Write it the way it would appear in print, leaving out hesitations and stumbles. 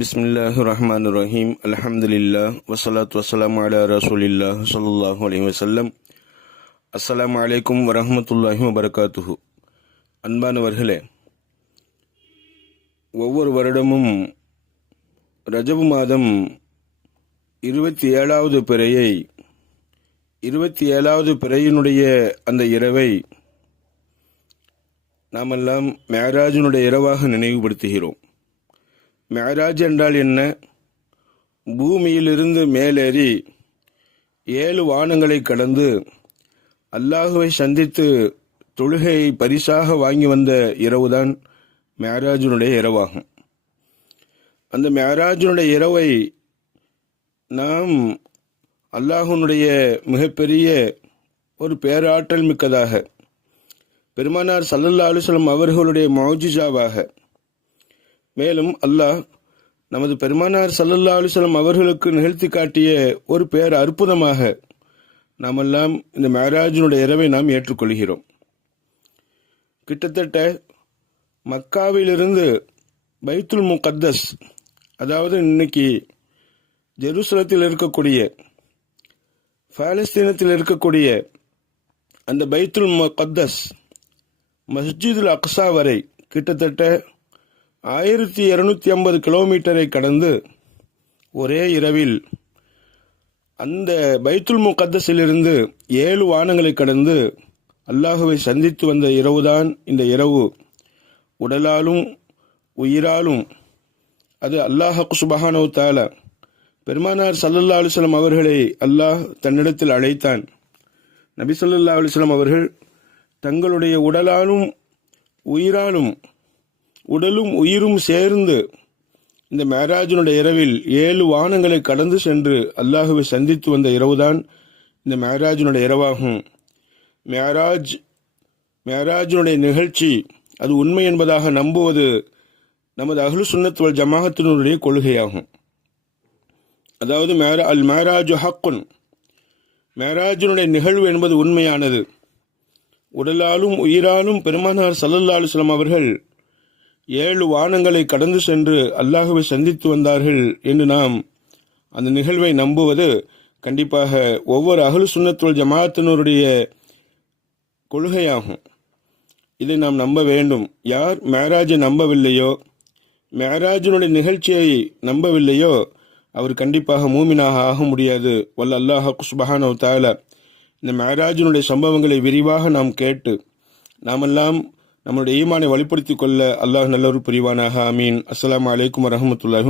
பிஸ்மில்லாஹிர்ரஹ்மானிர்ரஹீம். அல்ஹம்துலில்லாஹ் வஸ்ஸலாத்து வஸ்ஸலாமு அலா ரசூலில்லாஹ் ஸல்லல்லாஹு அலைஹி வஸல்லம். அஸ்ஸலாமு அலைக்கும் வரஹ்மத்துல்லாஹி வபரகாத்துஹு. அன்பானவர்களே, ஒவ்வொரு வருடமும் ரஜபு மாதம் 27வது பிறையை 27வது பிறையினுடைய அந்த இரவை நாமெல்லாம் மேராஜினுடைய இரவாக நினைவுபடுத்துகிறோம். மேராஜ் என்றால் என்ன? பூமியிலிருந்து மேலேறி 7 வானங்களை கடந்து அல்லாஹுவை சந்தித்து தொழுகையை பரிசாக வாங்கி வந்த இரவுதான் மேராஜினுடைய இரவாகும். அந்த மேராஜினுடைய இரவை நாம் அல்லாஹுனுடைய மிகப்பெரிய ஒரு பேராற்றல் மிக்கதாக, பெருமானார் ஸல்லல்லாஹு அலைஹி வஸல்லம் அவர்களுடைய மௌஜிசாவாக, மேலும் அல்லாஹ் நமது பெருமானார் ஸல்லல்லாஹு அலைஹி வஸல்லம் அவர்களுக்கு நிகழ்த்தி காட்டிய ஒரு பேர் அற்புதமாக நாமெல்லாம் இந்த மேராஜினுடைய இரவை நாம் ஏற்றுக்கொள்கிறோம். கிட்டத்தட்ட மக்காவிலிருந்து பைத்துல் முகத்தஸ், அதாவது இன்னைக்கு ஜெருசலத்தில் இருக்கக்கூடிய, பாலஸ்தீனத்தில் இருக்கக்கூடிய அந்த பைத்துல் முகத்தஸ் மஸ்ஜிதுல் அக்ஸா வரை கிட்டத்தட்ட 1250 கிலோமீட்டரை கடந்து ஒரே இரவில் அந்த பைத்துல் முகத்தஸிலிருந்து 7 வானங்களை கடந்து அல்லாஹுவை சந்தித்து வந்த இரவுதான் இந்த இரவு. உடலாலும் உயிராலும் அது அல்லாஹ் சுப்ஹானஹு தஆலா பெருமானார் ஸல்லல்லாஹு அலைஹி வஸல்லம் அவர்களை அல்லாஹ் தன்னிடத்தில் அழைத்தான். நபி ஸல்லல்லாஹு அலைஹி வஸல்லம் அவர்கள் தங்களுடைய உடலாலும் உயிராலும், உடலும் உயிரும் சேர்ந்து இந்த மேராஜினுடைய இரவில் 7 வானங்களை கடந்து சென்று அல்லாஹுவை சந்தித்து வந்த இரவுதான் இந்த மேராஜினுடைய இரவாகும். மேராஜினுடைய நிகழ்ச்சி அது உண்மை என்பதாக நம்புவது நமது அஹ்லு சுன்னத் வல் ஜமாஅத்தினுடைய கொள்கையாகும். அதாவது அல் மேராஜு ஹக்குன், மேராஜினுடைய நிகழ்வு என்பது உண்மையானது. உடலாலும் உயிராலும் பெருமானார் ஸல்லல்லாஹு அலைஹி வஸல்லம் அவர்கள் 7 வானங்களை கடந்து சென்று அல்லாஹுவை சந்தித்து வந்தார்கள் என்று நாம் அந்த நிகழ்வை நம்புவது கண்டிப்பாக ஒவ்வொரு அஹ்லு சுன்னத் வல் ஜமாஅத்தினருடைய கொள்கையாகும். இதை நாம் நம்ப வேண்டும். யார் மேராஜை நம்பவில்லையோ, மேராஜினுடைய நிகழ்ச்சியை நம்பவில்லையோ, அவர் கண்டிப்பாக மூமினாக ஆக முடியாது. வல்ல அல்லாஹ் சுப்ஹானஹு தஆலா இந்த மேராஜினுடைய சம்பவங்களை விரிவாக நாம் கேட்டு நாமெல்லாம் நம்முடைய ஈமானை வலுப்படுத்திக் கொள்ள அல்லாஹ் நல்லொரு புரிவானாக. ஆமீன். அஸ்ஸலாமு அலைக்கும் வரஹ்மத்துல்லாஹி